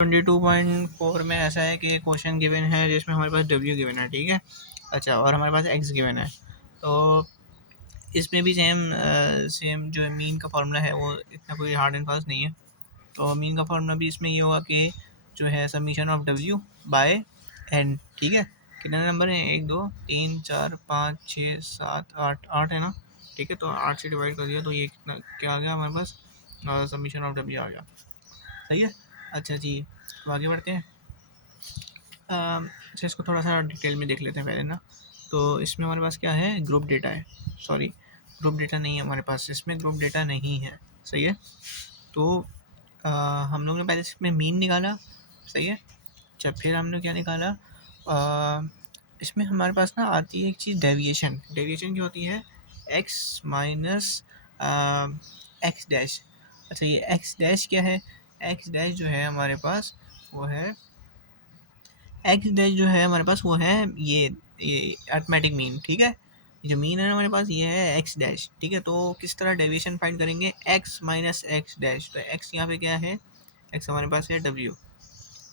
22.4 में ऐसा है कि क्वेश्चन गिवन है जिसमें हमारे पास डब्ल्यू गिवन है, ठीक है। अच्छा, और हमारे पास एक्स गिवन है। तो इसमें भी सेम जो है मीन का फार्मूला है वो इतना कोई हार्ड एंड फास्ट नहीं है। तो मीन का फार्मूला भी इसमें ये होगा कि जो है summation of W by N, ठीक है। कितने नंबर हैं? 1 2 3 4 5 6 7 8, 8 है ना, ठीक है। तो 8 से डिवाइड कर दिया तो ये कितना क्या आ गया हमारे पास? समीशन ऑफ डब्ल्यू आ गया, सही है। अच्छा जी, तो आगे बढ़ते हैं। अच्छा, इसको थोड़ा सा डिटेल में देख लेते हैं पहले ना। तो इसमें हमारे पास क्या है? ग्रुप डेटा है। सॉरी, ग्रुप डेटा नहीं है हमारे पास, इसमें ग्रुप डेटा नहीं है, सही है। तो हम लोग ने पहले इसमें मीन निकाला, सही है। अच्छा, फिर हमने क्या निकाला? इसमें हमारे पास ना आती है एक चीज़, डेविएशन। डेविएशन क्या होती है? X minus x dash. अच्छा, ये एक्स डैश क्या है? एक्स डैश जो है हमारे पास वो है, एक्स डैश जो है हमारे पास वो है ये अर्थमेटिक मीन, ठीक है। जो मीन है हमारे पास ये है एक्स डैश, ठीक है। तो किस तरह डेविएशन फाइंड करेंगे? X minus x dash. तो एक्स यहाँ पे क्या है? एक्स हमारे पास है डब्ल्यू।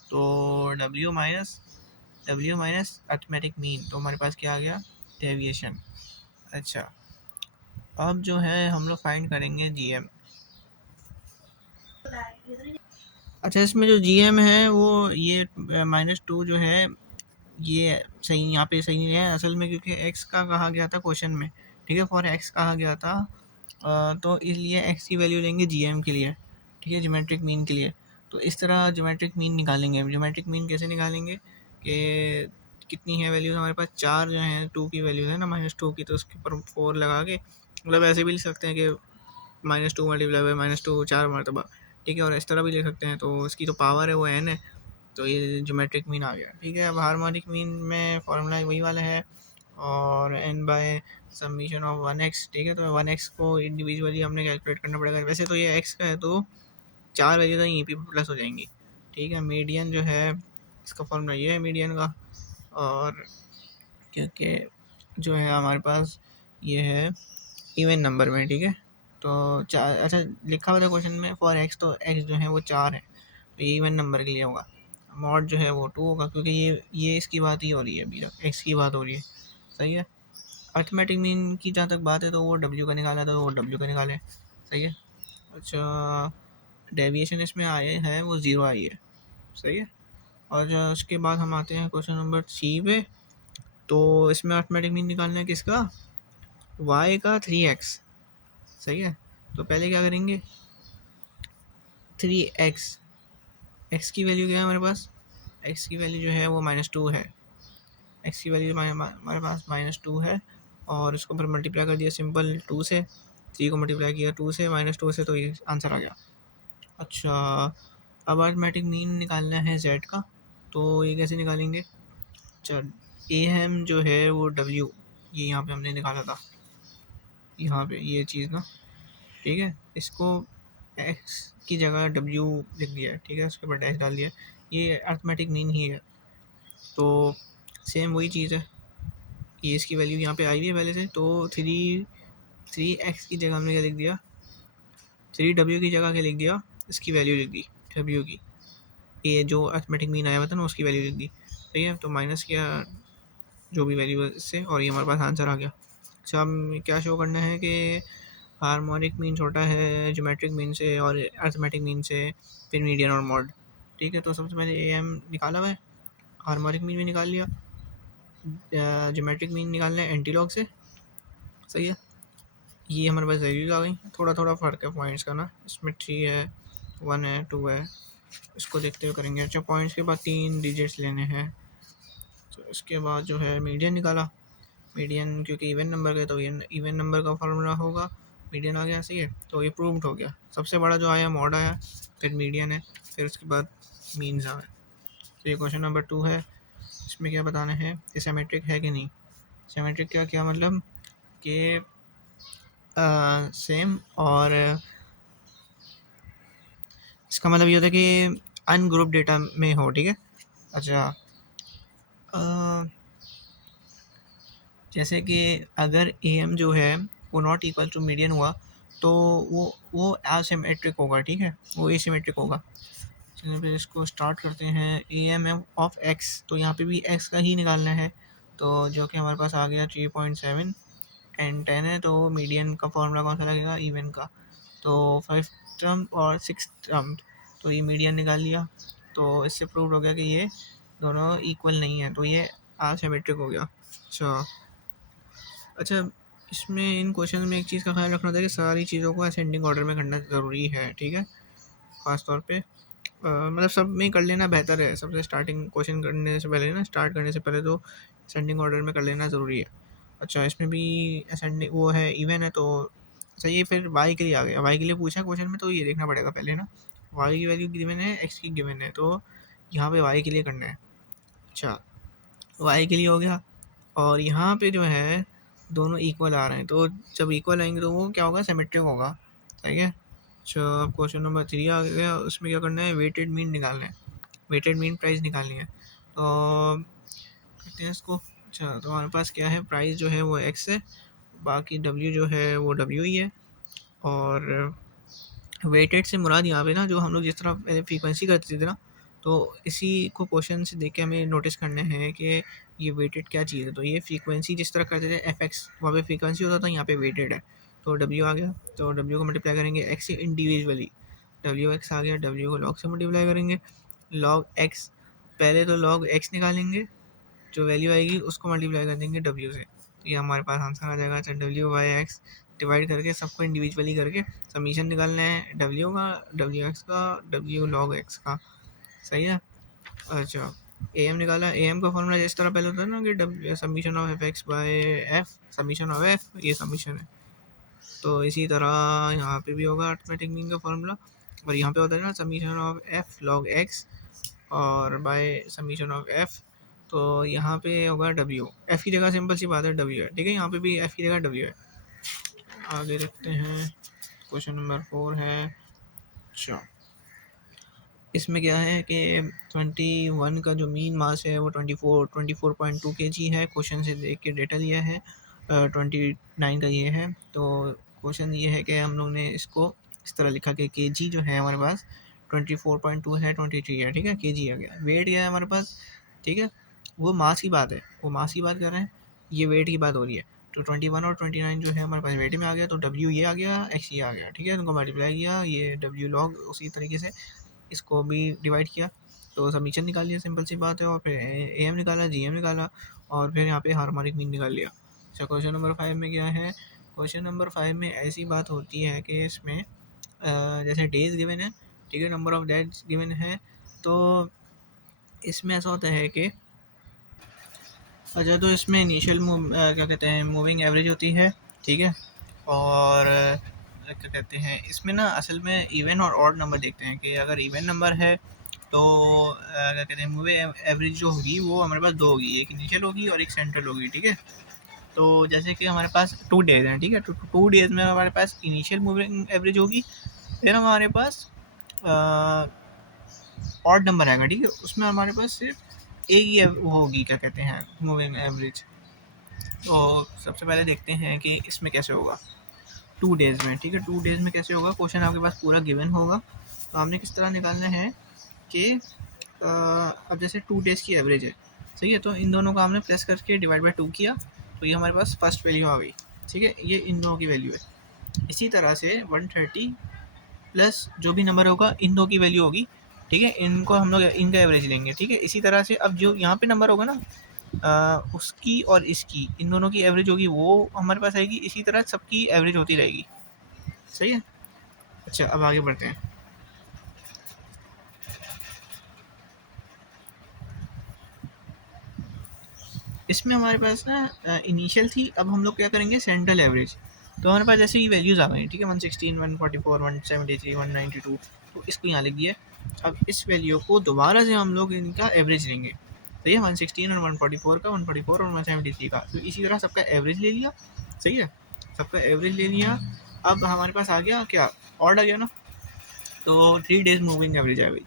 तो डब्ल्यू माइनस अर्थमेटिक मीन, तो हमारे पास क्या आ गया? डेविएशन। अच्छा, अब जो है हम लोग फाइंड करेंगे जीएम। अच्छा, इसमें जो जीएम है वो ये -2 जो है ये सही, यहाँ पे सही नहीं है असल में, क्योंकि एक्स का कहा गया था क्वेश्चन में, ठीक है। फॉर एक्स कहा गया था, तो इसलिए एक्स की वैल्यू लेंगे जीएम के लिए, ठीक है, ज्योमेट्रिक मीन के लिए। तो इस तरह ज्योमेट्रिक मीन निकालेंगे। ज्योमेट्रिक मीन कैसे निकालेंगे कि कितनी है वैल्यूज़ हमारे पास? 4 जो है, 2 की वैल्यूज़ है ना, -2 की, तो उसके ऊपर 4 लगा के, मतलब ऐसे भी लिख सकते हैं कि -2 मल्टीप्लाई बाई -2 4 मरतबा, ठीक है। और इस तरह भी लिख सकते हैं, तो इसकी तो पावर है वो n है। तो ये ज्योमेट्रिक मीन आ गया, ठीक है। अब हार्मोनिक मीन में फार्मूला वही वाला है, और n bye summation of 1x, ठीक है। तो 1x को इंडिविजुअली हमने कैलकुलेट करना पड़ेगा। वैसे तो ये x का है तो 4 वैल्यू तो यहीं पे प्लस हो जाएंगी, ठीक है। मीडियन जो है इसका फार्मूला ये है मीडियन का, और क्योंकि जो है हमारे पास ये है इवन नंबर में, ठीक है। तो 4, अच्छा लिखा हुआ था क्वेश्चन में फॉर एक्स, तो एक्स जो है वो 4 है, तो ये इवन नंबर के लिए होगा। मॉड जो है वो 2 होगा, क्योंकि ये इसकी बात ही हो रही है, अभी तक एक्स की बात हो रही है, सही है। अर्थमेटिक मीन की जहाँ तक बात है तो वो डब्ल्यू का निकाला, तो वो डब्ल्यू का निकाले, सही है। अच्छा, डेविएशन इसमें आए है वो 0 आई है, सही है। और उसके बाद हम आते हैं क्वेश्चन नंबर 3 पे। तो इसमें अर्थमेटिक मीन निकालना है किसका? y का 3x, सही है। तो पहले क्या करेंगे? 3x, x की वैल्यू क्या है हमारे पास? x की वैल्यू जो है वो -2 है। x की वैल्यू हमारे पास -2 है, और इसको फिर मल्टीप्लाई कर दिया सिंपल 2 से, 3 को मल्टीप्लाई किया 2 से, -2 से, तो ये आंसर आ गया। अच्छा, अब अर्थमेटिक मीन निकालना है z का, तो ये कैसे निकालेंगे? चल, एम जो है वो w, ये यहाँ पे हमने निकाला था, यहाँ पे ये चीज़ ना, ठीक है। इसको x की जगह w लिख दिया है, ठीक है, उसके ऊपर डैश डाल दिया। ये अर्थमेटिक मीन ही है, तो सेम वही चीज़ है। ये इसकी वैल्यू यहाँ पे आई हुई है पहले से, तो 3x की जगह हमने क्या लिख दिया? 3w की जगह क्या लिख दिया? इसकी वैल्यू लिख दी, w की, ये जो अर्थमेटिक मीन आया हुआ था ना उसकी वैल्यू लिख दी, सही है। तो माइनस किया जो भी वैल्यू है इससे, और ये हमारे पास आंसर आ गया। अच्छा, हम क्या शो करना है कि हार्मोनिक मीन छोटा है ज्योमेट्रिक मीन से और अर्थमेटिक मीन से, फिर मीडियन और मॉड, ठीक है। तो सबसे पहले एम निकाला हुआ है, हार्मोनिक मीन भी निकाल लिया, ज्योमेट्रिक मीन निकालना है एंटीलॉग से, सही है। ये हमारे पास वैल्यूज आ गई। थोड़ा थोड़ा फ़र्क है पॉइंट्स का ना, इसमें 3 है, 1 है, 2 है, इसको देखते हुए करेंगे। अच्छा, पॉइंट्स के बाद 3 डिजिट्स लेने हैं। तो इसके बाद जो है मीडियन निकाला, मीडियन क्योंकि इवन नंबर का है तो इवन नंबर का फार्मूला होगा, मीडियन आ गया, सही है। तो ये प्रूव्ड हो गया। सबसे बड़ा जो आया मॉड आया, फिर मीडियन है, फिर उसके बाद मीन्स आया। तो ये क्वेश्चन नंबर 2 है। इसमें क्या बताना है कि सिमेट्रिक है कि नहीं। सिमेट्रिक क्या क्या मतलब कि सेम, और इसका मतलब ये होता है कि अनग्रुप डेटा में हो, ठीक है। अच्छा, जैसे कि अगर एम जो है वो नॉट इक्वल टू मीडियन हुआ, तो वो एसिमेट्रिक होगा, ठीक है, वो एसिमेट्रिक होगा। फिर इसको स्टार्ट करते हैं AMM ऑफ x, तो यहाँ पे भी x का ही निकालना है, तो जो कि हमारे पास आ गया 3.7 एंड 10 है, तो मीडियन का फॉर्मूला कौन सा लगेगा, इवन का, तो 5 टर्म और 6 टर्म, तो ये मीडियन निकाल लिया, तो इससे प्रूव हो गया कि ये दोनों इक्वल नहीं है, तो ये असिमेट्रिक हो गया। अच्छा, इसमें इन क्वेश्चन में एक चीज़ का ख्याल रखना था कि सारी चीज़ों को असेंडिंग ऑर्डर में करना ज़रूरी है, ठीक है, ख़ास तौर पे मतलब सब में कर लेना बेहतर है, सबसे स्टार्टिंग क्वेश्चन करने से पहले ना, स्टार्ट करने से पहले तो असेंडिंग ऑर्डर में कर लेना ज़रूरी है। अच्छा, इसमें भी असेंडिंग वो है, इवन है, तो अच्छा ये फिर वाई के लिए आ गया, वाई के लिए पूछा क्वेश्चन में, तो ये देखना पड़ेगा पहले ना, वाई की वैल्यू गिवन है, एक्स की गिवन है, तो यहाँ पे वाई के लिए करना है। अच्छा, वाई के लिए हो गया, और यहाँ पे जो है दोनों इक्वल आ रहे हैं, तो जब इक्वल आएंगे तो वो क्या होगा, सिमेट्रिक होगा, ठीक है। अच्छा, अब क्वेश्चन नंबर 3 आ गया, उसमें क्या करना है, वेटेड मीन निकालना है, वेटेड मीन प्राइस निकालनी है, तो करते हैं इसको। अच्छा, तो हमारे पास क्या है, प्राइस जो है वो एक्स है, बाकी डब्ल्यू जो है वो डब्ल्यू ही है, और वेटेड से मुराद यहाँ पे ना, जो हम लोग जिस तरह फ्रीक्वेंसी करते थे ना, तो इसी को क्वेश्चन से देख के हमें नोटिस करने हैं कि ये वेटेड क्या चीज़ है, तो ये फ्रीक्वेंसी जिस तरह करते थे एफ एक्स, वहाँ पे फ्रीक्वेंसी होता था, यहाँ पे वेटेड है, तो डब्ल्यू आ गया, तो डब्ल्यू को मल्टीप्लाई करेंगे एक्स से इंडिविजुअली, डब्ल्यू एक्स आ गया, डब्ल्यू को लॉग से मल्टीप्लाई करेंगे, लॉग एक्स, पहले तो लॉग एक्स निकालेंगे, जो वैल्यू आएगी उसको मल्टीप्लाई कर देंगे डब्ल्यू से, तो ये हमारे पास आंसर आ जाएगा। अच्छा, डब्ल्यू बाई एक्स डिवाइड करके सबको इंडिविजुअली करके समीशन निकालना है, डब्ल्यू का, डब्ल्यू एक्स का, डब्ल्यू लॉग एक्स का, सही है। अच्छा, ए एम निकाला, ए एम का फॉर्मूला जिस तरह पहले होता है ना कि W summation of F x by F, summation of F, ये समीशन है, तो इसी तरह यहाँ पे भी होगा अर्थमेटिक मीन का फॉर्मूला, और यहाँ पे होता है ना summation of F log x और बाय समीशन ऑफ एफ, तो यहाँ पे होगा डब्ल्यू, एफ की जगह सिंपल सी बात है डब्ल्यू है, ठीक है, यहाँ पे भी एफ की जगह डब्ल्यू है। आगे देखते हैं, क्वेश्चन नंबर 4 है। अच्छा, इसमें क्या है कि 21 का जो मीन मास है वो 24.2 kg है, क्वेश्चन से देख के डेटा दिया है, 29 का ये है, तो क्वेश्चन ये है कि हम लोग ने इसको इस तरह लिखा कि kg जो है हमारे पास 24.2 है, 23 है, ठीक है, kg आ गया, वेट क्या है हमारे पास, ठीक है, वो मास की बात है, वो मास की बात कर रहे हैं, ये वेट की बात हो रही है, तो 21 और 29 जो है हमारे पास वेट में आ गया, तो डब्ल्यू ये आ गया, एक्स ये आ गया, ठीक है, उनको मल्टीप्लाई किया, ये डब्ल्यू लॉग उसी तरीके से इसको भी डिवाइड किया, तो समीशन निकाल लिया, सिंपल सी बात है, और फिर ए एम निकाला, जी एम निकाला, और फिर यहाँ पे हार्मोनिक मीन निकाल लिया। अच्छा, क्वेश्चन नंबर 5 में क्या है, क्वेश्चन नंबर 5 में ऐसी बात होती है कि इसमें जैसे डेज गिवन है, ठीक है, नंबर ऑफ डेज गिवन है, तो इसमें ऐसा होता है कि अच्छा, तो इसमें इनिशियल क्या कहते हैं, मूविंग एवरेज होती है, ठीक है, और क्या कहते हैं, इसमें ना असल में इवन और ऑड नंबर देखते हैं, कि अगर इवन नंबर है तो क्या कहते हैं, मूविंग एवरेज जो होगी वो हमारे पास दो होगी, एक इनिशियल होगी और एक सेंट्रल होगी, ठीक है, तो जैसे कि हमारे पास 2 डेज हैं, ठीक है, तो 2 डेज में हमारे पास इनिशियल मूविंग एवरेज होगी, फिर हमारे पास ऑड नंबर आएगा, ठीक है, उसमें हमारे पास सिर्फ एक ही वो होगी, क्या कहते हैं, मूविंग एवरेज। तो सबसे पहले देखते हैं कि इसमें कैसे होगा 2 डेज़ में, ठीक है, 2 डेज़ में कैसे होगा, क्वेश्चन आपके पास पूरा गिवन होगा, तो आपने किस तरह निकालना है कि अब जैसे 2 डेज़ की एवरेज है, सही है, तो इन दोनों को हमने प्लस करके डिवाइड बाय 2 किया, तो ये हमारे पास फर्स्ट वैल्यू आ गई, ठीक है, ये इन दोनों की वैल्यू है, इसी तरह से 130 प्लस जो भी नंबर होगा इन दो की वैल्यू होगी, ठीक है, इनको हम लोग इनका एवरेज लेंगे, ठीक है, इसी तरह से अब जो यहाँ पे नंबर होगा ना उसकी और इसकी, इन दोनों की एवरेज होगी वो हमारे पास आएगी, इसी तरह सबकी एवरेज होती रहेगी, सही है। अच्छा, अब आगे बढ़ते हैं, इसमें हमारे पास ना इनिशियल थी, अब हम लोग क्या करेंगे, सेंट्रल एवरेज, तो हमारे पास जैसे ये वैल्यूज़ आ गई, ठीक है, 116, 144, 173, 192, तो इसको यहाँ लिख दिया, अब इस वैल्यू को दोबारा से हम लोग इनका एवरेज लेंगे, सही है, 116 और 144 का, 144 और 173 का, तो इसी तरह सबका एवरेज ले लिया, सही है, सबका एवरेज ले लिया, अब हमारे पास आ गया क्या, ऑड आ गया ना, तो 3 डेज मूविंग एवरेज आ गई,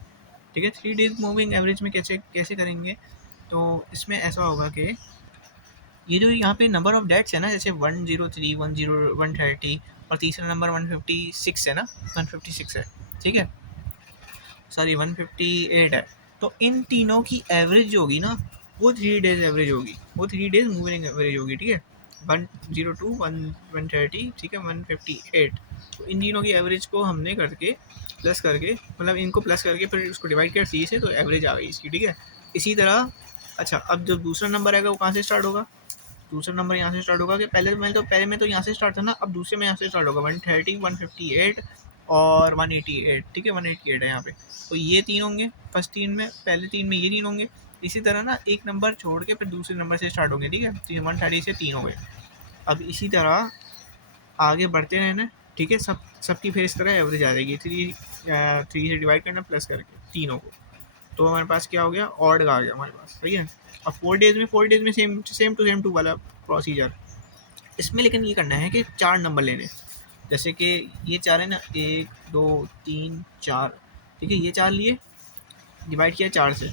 ठीक है, 3 डेज मूविंग एवरेज में कैसे कैसे करेंगे, तो इसमें ऐसा होगा कि ये जो यहाँ पे नंबर ऑफ डेट्स है ना, जैसे 103, 130 और तीसरा नंबर 156 है ना, 156 है, ठीक है, सॉरी 158 है। तो इन तीनों की एवरेज जो होगी ना वो 3 डेज एवरेज होगी, वो 3 डेज मूविंग एवरेज होगी, ठीक है। 102 130, ठीक है, 158। तो इन तीनों की एवरेज को हमने करके प्लस करके, मतलब इनको प्लस करके फिर उसको डिवाइड किया सी से, तो एवरेज आ गई इसकी, ठीक है। इसी तरह अच्छा, अब जो दूसरा नंबर आएगा वो कहाँ से स्टार्ट होगा? दूसरा नंबर यहाँ से स्टार्ट होगा कि पहले में तो यहाँ से स्टार्ट था ना, अब दूसरे में यहाँ से स्टार्ट होगा 130 158 और 188, ठीक है, 188 है यहाँ पे। तो ये तीन होंगे फर्स्ट तीन में, पहले तीन में ये तीन होंगे। इसी तरह ना एक नंबर छोड़ के फिर दूसरे नंबर से स्टार्ट होंगे, ठीक है। तो 130 से तीन हो गए। अब इसी तरह आगे बढ़ते रहना, ठीक है। सबकी फिर इस तरह एवरेज आ जाएगी, थ्री से डिवाइड करना प्लस करके तीनों को। तो हमारे पास क्या हो गया, ऑड का आ गया हमारे पास, सही है। अब 4 डेज में सेम सेम टू वाला प्रोसीजर इसमें, लेकिन ये करना है कि 4 नंबर लेने। जैसे कि ये 4 है ना, 1 2 3 4, ठीक है। ये 4 लिए, डिवाइड किया 4 से,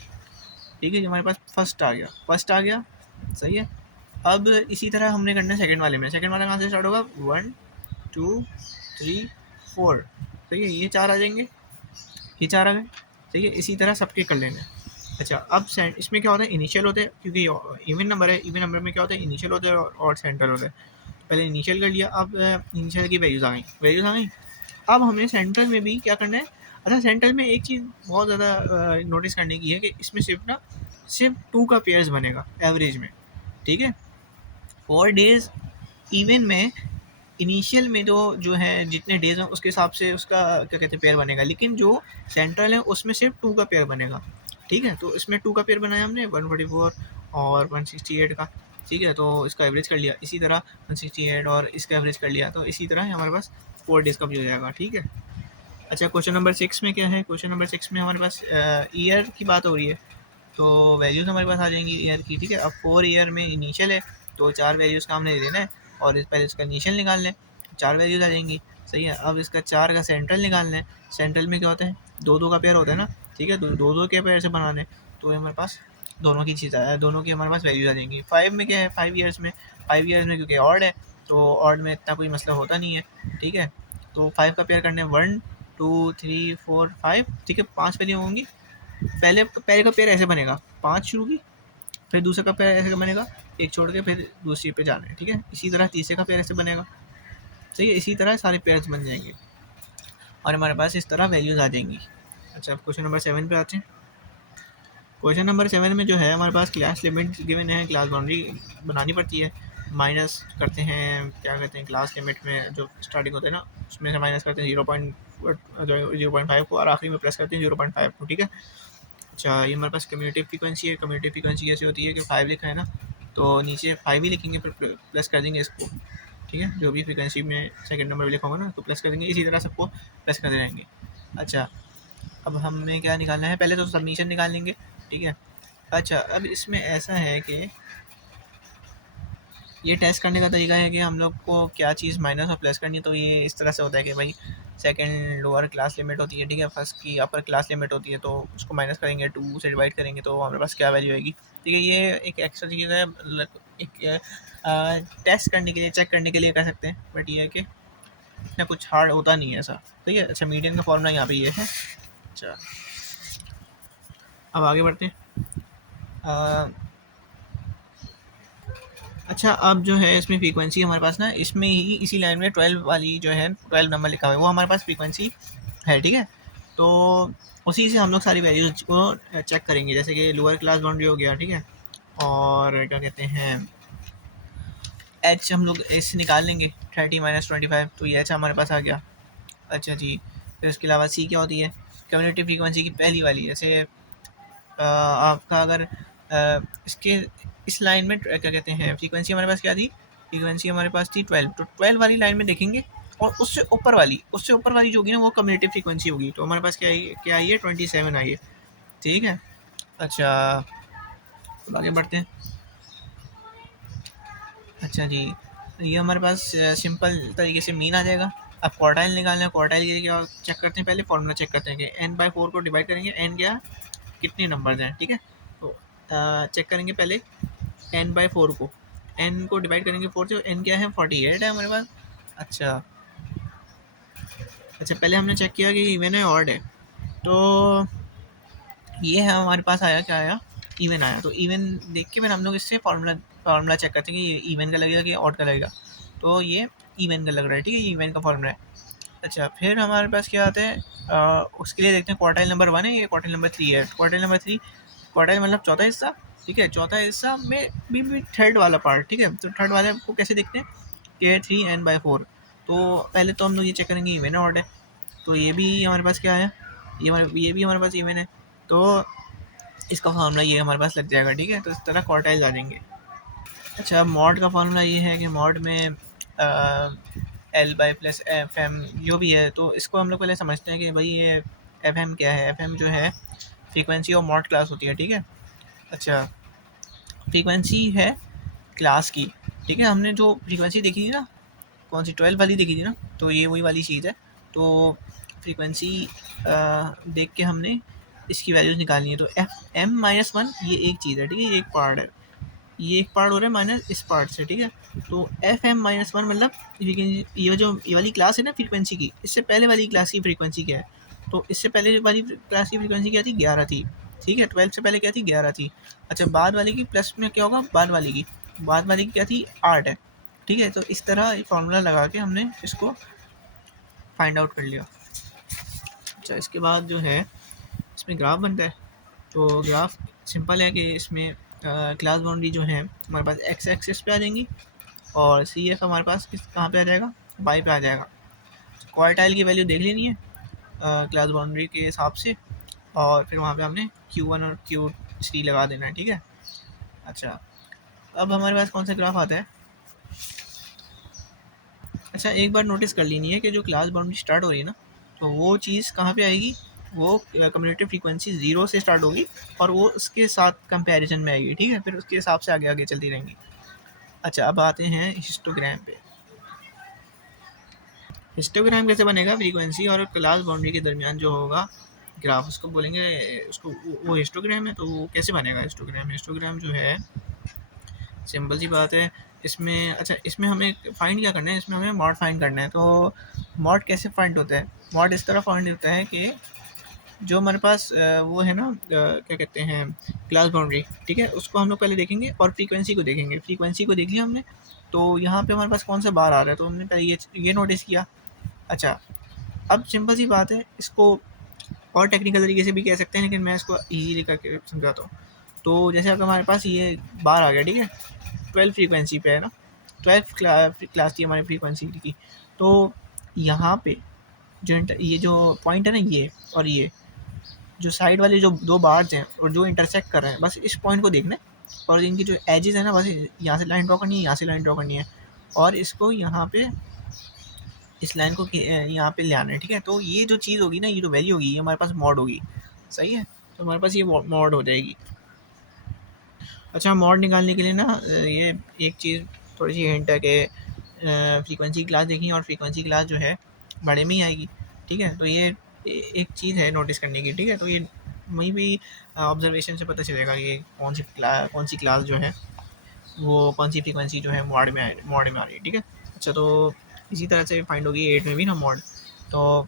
ठीक है। हमारे पास फर्स्ट आ गया, सही है। अब इसी तरह हमने करना है सेकंड वाले में। सेकंड वाला कहाँ से स्टार्ट होगा, 1 2 3 4, सही है। ये 4 आ जाएंगे, ये 4 आ गए, सही है। इसी तरह सबके कर लेंगे। अच्छा, अब इसमें क्या होता है, इनिशियल होते हैं, क्योंकि इवन नंबर है। इवन नंबर में क्या होता है, इनिशियल होते हैं और सेंट्रल होते हैं। पहले इनिशियल कर लिया, अब इनिशियल की वैल्यूज़ आ गई। अब हमें सेंट्रल में भी क्या करना है। अच्छा, सेंट्रल में एक चीज़ बहुत ज़्यादा नोटिस करने की है कि इसमें सिर्फ 2 का पेयर्स बनेगा एवरेज में, ठीक है। 4 डेज इवन में इनिशियल में तो जो है जितने डेज हैं उसके हिसाब से उसका क्या कहते हैं पेयर बनेगा, लेकिन जो सेंट्रल है उसमें सिर्फ 2 का पेयर बनेगा, ठीक है। तो इसमें 2 का पेयर बनाया हमने 144 और 168 का, ठीक है। तो इसका एवरेज कर लिया। इसी तरह 168 और इसका एवरेज कर लिया। तो इसी तरह हमारे पास 4 डेज का भी हो जाएगा, ठीक है। अच्छा, क्वेश्चन नंबर 6 में क्या है, क्वेश्चन नंबर 6 में हमारे पास ईयर की बात हो रही है। तो वैल्यूज़ हमारे पास आ जाएंगी ईयर की, ठीक है। अब 4 ईयर में इनिशियल है, तो 4 वैल्यूज़ का हमने दे देना है और इस पहले इसका इनिशियल निकाल लें, 4 वैल्यूज़ आ जाएंगी, सही है। अब इसका 4 का सेंट्रल निकालना है। सेंट्रल में क्या होता है, 2 का पेयर होता है ना, ठीक है। 2 के पेयर से बनाने, तो हमारे पास दोनों की चीज़ दोनों की हमारे पास वैल्यूज़ आ जाएंगी। 5 में क्या है, 5 ईयर्स में क्योंकि ऑड है, तो ऑड में इतना कोई मसला होता नहीं है, ठीक है। तो 5 का पेयर करने 1 2 3 4 5, ठीक है, 5 वैल्यू होंगी। पहले का पेयर ऐसे बनेगा, 5 शुरू की, फिर दूसरे का पेयर ऐसे बनेगा, एक छोड़ के फिर दूसरी पे जाना है, ठीक है। इसी तरह तीसरे का पेयर ऐसे बनेगा, सही है। इसी तरह सारे पेयर्स बन जाएंगे और हमारे पास इस तरह वैल्यूज़ आ जाएंगी। अच्छा, अब क्वेश्चन नंबर 7 पे आते हैं। क्वेश्चन नंबर 7 में जो है हमारे पास क्लास लिमिट गिवन है, क्लास बाउंड्री बनानी पड़ती है। माइनस करते हैं, क्या कहते हैं, क्लास लिमिट में जो स्टार्टिंग होता है ना उसमें से माइनस करते हैं 0.5 को और आखिरी में प्लस करते हैं 0.5 को, ठीक है। अच्छा, ये हमारे पास कम्यूटेटिव फ्रीक्वेंसी है। कम्यूटेटिव फ्रीक्वेंसी ऐसी होती है कि 5 लिखा है ना, तो नीचे 5 ही लिखेंगे, फिर प्लस कर देंगे इसको, ठीक है। जो भी फ्रीक्वेंसी में सेकंड नंबर लिखा होगा ना तो प्लस कर देंगे, इसी तरह सबको प्लस करते रहेंगे। अच्छा, अब हमें क्या निकालना है, पहले तो सबमिशन निकाल लेंगे, ठीक है। अच्छा, अब इसमें ऐसा है कि ये टेस्ट करने का तरीका है कि हम लोग को क्या चीज़ माइनस और प्लस करनी है। तो ये इस तरह से होता है कि भाई सेकंड लोअर क्लास लिमिट होती है, ठीक है, फर्स्ट की अपर क्लास लिमिट होती है, तो उसको माइनस करेंगे, 2 से डिवाइड करेंगे तो हमारे पास क्या वैल्यू आएगी, ठीक है। ये एक एक्स्ट्रा चीज़ है, एक टेस्ट करने के लिए, चेक करने के लिए कह सकते हैं, बट ये है कि इतना कुछ हार्ड होता नहीं है ऐसा, ठीक है। अच्छा, मीडियन का फॉर्मूला यहाँ पे ये है। अच्छा, अब आगे बढ़ते हैं। अच्छा, अब जो है इसमें फ्रीक्वेंसी हमारे पास ना, इसमें ही इसी लाइन में 12 वाली जो है 12 नंबर लिखा हुआ है वो हमारे पास फ्रीक्वेंसी है, ठीक है। तो उसी से हम लोग सारी वैल्यूज को चेक करेंगे, जैसे कि लोअर क्लास बाउंड्री हो गया, ठीक है। और क्या कहते हैं, एच हम लोग इससे निकाल लेंगे 30 माइनस 25, तो ये एच हमारे पास आ गया। अच्छा जी, फिर उसके अलावा सी क्या होती है, कम्युनिटी फ्रीक्वेंसी की पहली वाली, जैसे आपका अगर इसके इस लाइन में क्या कहते हैं फ्रीक्वेंसी हमारे पास क्या थी, फ्रीक्वेंसी हमारे पास थी 12, तो 12 वाली लाइन में देखेंगे और उससे ऊपर वाली जो होगी ना वो कम्युनिटी फ्रीक्वेंसी होगी। तो हमारे पास क्या आई है 27 आई है, ठीक है। अच्छा, अब आगे बढ़ते हैं। अच्छा जी, ये हमारे पास सिंपल तरीके से मीन आ जाएगा। अब क्वार्टाइल निकालना है, क्वार्टाइल के लिए क्या चेक करते हैं, पहले फॉर्मूला चेक करते हैं कि n/4 को डिवाइड करेंगे, n क्या कितने नंबर्स हैं, ठीक है। तो चेक करेंगे पहले n/4 को, n को डिवाइड करेंगे 4 से, n क्या है 48 है हमारे पास। अच्छा, पहले हमने चेक किया कि इवन है ऑड है, तो ये है हमारे पास आया, क्या आया, इवन आया। तो इवन देख के फिर हम लोग इससे फार्मूला चेक करते हैं कि ये इवन का लगेगा कि ऑड का लगेगा। तो ये इवन का लग रहा है, ठीक है, ये इवन का फार्मूला है। अच्छा, फिर हमारे पास क्या आता है, उसके लिए देखते हैं क्वार्टाइल नंबर 1 है, ये क्वार्टाइल नंबर 3 है। क्वार्टाइल नंबर 3, क्वार्टाइल मतलब चौथा हिस्सा, ठीक है, चौथा हिस्सा में भी थर्ड वाला पार्ट, ठीक है। तो थर्ड वाले को कैसे देखते हैं कि 3n/4। तो पहले तो हम लोग ये चेक करेंगे इवन है ऑड है। तो ये भी हमारे पास क्या है, ये भी हमारे पास इवन है। तो इसका फार्मूला ये हमारे पास लग जाएगा, ठीक है। तो इस तरह क्वार्टाइल आ जाएंगे। अच्छा, मॉड का फार्मूला ये है कि मॉड में L/+FM जो भी है, तो इसको हम लोग पहले समझते हैं कि भाई ये FM क्या है। FM जो है फ्रीक्वेंसी ऑफ मॉड क्लास होती है, ठीक है। अच्छा, फ्रीक्वेंसी है क्लास की, ठीक है। हमने जो फ्रीक्वेंसी देखी थी ना, कौन सी 12 वाली देखी थी ना, तो ये वही वाली चीज़ है। तो फ्रीक्वेंसी देख के हमने इसकी वैल्यूज़ निकालनी है। तो FM-1 ये एक चीज़ है, ठीक है, ये एक पार्ट है, ये एक पार्ट हो रहा है माइनस इस पार्ट से, ठीक है। तो FM-1 मतलब ये वाली क्लास है ना फ्रीक्वेंसी की, इससे पहले वाली क्लास की फ्रीक्वेंसी क्या है। तो इससे पहले वाली क्लास की फ्रीक्वेंसी क्या थी, 11 थी, ठीक है। 12 से पहले क्या थी, 11 थी। अच्छा, बाद वाली की प्लस में क्या होगा, बाद वाली की क्या थी, 8 है, ठीक है। तो इस तरह फार्मूला लगा के हमने इसको फाइंड आउट कर लिया। अच्छा, इसके बाद जो है इसमें ग्राफ बनता है। तो ग्राफ सिंपल है कि इसमें क्लास बाउंड्री जो है हमारे पास एक्स एक्सिस पे आ जाएंगी, और सी एफ हमारे पास कहाँ पे आ जाएगा, वाई पे आ जाएगा। क्वार्टाइल की वैल्यू देख लेनी है क्लास बाउंड्री के हिसाब से, और फिर वहाँ पे हमने Q1 और Q3 लगा देना है, ठीक है। अच्छा, अब हमारे पास कौन सा ग्राफ आता है। अच्छा, एक बार नोटिस कर लेनी है कि जो क्लास बाउंड्री स्टार्ट हो रही है ना, तो वो चीज़ कहाँ पे आएगी, वो कम्युनिटी फ्रीक्वेंसी 0 से स्टार्ट होगी, और वो उसके साथ कंपैरिजन में आएगी, ठीक है। फिर उसके हिसाब से आगे आगे चलती रहेंगी। अच्छा, अब आते हैं हिस्टोग्राम पे। हिस्टोग्राम कैसे बनेगा, फ्रीक्वेंसी और क्लास बाउंड्री के दरमियान जो होगा ग्राफ, उसको बोलेंगे, उसको वो हिस्टोग्राम है। तो वो कैसे बनेगा हिस्टोग्राम, हिस्टोग्राम जो है सिंपल सी बात है इसमें। अच्छा, इसमें हमें फाइंड क्या करना है, इसमें हमें मॉड फाइंड करना है। तो मॉड कैसे फाइंड होता है, मॉड इस तरह फाइंड होता है कि जो हमारे पास वो है ना, क्या कहते हैं, क्लास बाउंड्री, ठीक है, उसको हम लोग पहले देखेंगे और फ्रीक्वेंसी को देखेंगे। फ्रीक्वेंसी को देख लिया हमने, तो यहाँ पे हमारे पास कौन सा बार आ रहा है, तो हमने पहले ये नोटिस किया। अच्छा, अब सिंपल सी बात है, इसको और टेक्निकल तरीके से भी कह सकते हैं, लेकिन मैं इसको ईजीली करके समझाता हूँ। तो जैसे अब हमारे पास ये बार आ गया, ठीक है, 12 फ्रीक्वेंसी पे है ना, 12 क्लास थी हमारी फ्रीक्वेंसी की। तो यहाँ पे ये जो पॉइंट है ना, ये और ये जो साइड वाले जो दो बार्स हैं और जो इंटरसेक्ट कर रहे हैं, बस इस पॉइंट को देखना है। और इनकी जो एजेस है ना, बस यहाँ से लाइन ड्रॉ करनी है, यहाँ से लाइन ड्रॉ करनी है, और इसको यहाँ पे इस लाइन को यहाँ पे ले आना है, ठीक है। तो ये जो चीज़ होगी ना, ये जो वैल्यू होगी, ये हमारे पास मॉड होगी, सही है। तो हमारे पास ये मॉड हो जाएगी। अच्छा, मॉड निकालने के लिए ना ये एक चीज़ थोड़ी सी हिंट है कि फ्रीक्वेंसी क्लास देखी और फ्रीक्वेंसी क्लास जो है बड़े में ही आएगी, ठीक है। तो ये एक चीज़ है नोटिस करने की, ठीक है। तो ये वहीं भी ऑब्जर्वेशन से पता चलेगा कि कौन सी क्लास जो है वो कौन सी फ्रीक्वेंसी जो है मॉड में आ रही है, ठीक है। अच्छा, तो इसी तरह से फाइंड होगी 8 में भी ना मॉड। तो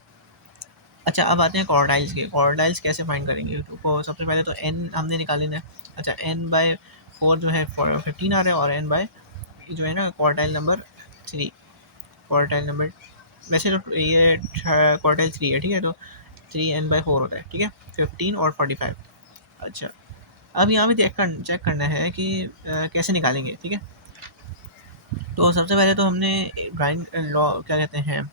अच्छा, अब आते हैं क्वार्टाइल्स के। क्वार्टाइल्स कैसे फाइंड करेंगे, तो सबसे पहले तो n हमने निकाल लेना है। अच्छा, n/4 जो है 15 आ रहा है, और n/ जो है ना क्वार्टाइल नंबर 3, क्वार्टाइल नंबर, वैसे तो ये क्वार्टाइल 3 है, ठीक है। तो 3n/4 होता है, ठीक है, 15 और 45। अच्छा, अब यहाँ पे चेक करना है कि कैसे निकालेंगे, ठीक है। तो सबसे पहले तो हमने ड्राइंग क्या कहते हैं,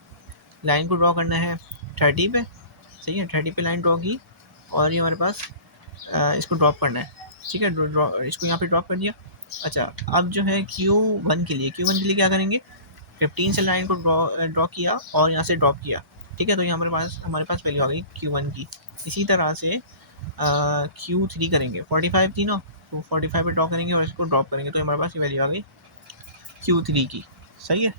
लाइन को ड्रॉ करना है 30 पे, सही है। 30 पे लाइन ड्रॉ की, और ये हमारे पास इसको ड्रॉप करना है, ठीक है। इसको यहाँ पे ड्रॉप कर दिया। अच्छा, अब जो है Q1 के लिए क्या करेंगे, 15 से लाइन को ड्रॉ किया और यहाँ से ड्रॉप किया, ठीक है। तो ये हमारे पास वैल्यू आ गई Q1 की। इसी तरह से Q3 करेंगे, 45 थी ना, तो 45 पे ड्रॉ करेंगे और इसको ड्रॉप करेंगे, तो हमारे पास ये वैल्यू आ गई Q3 की, सही है।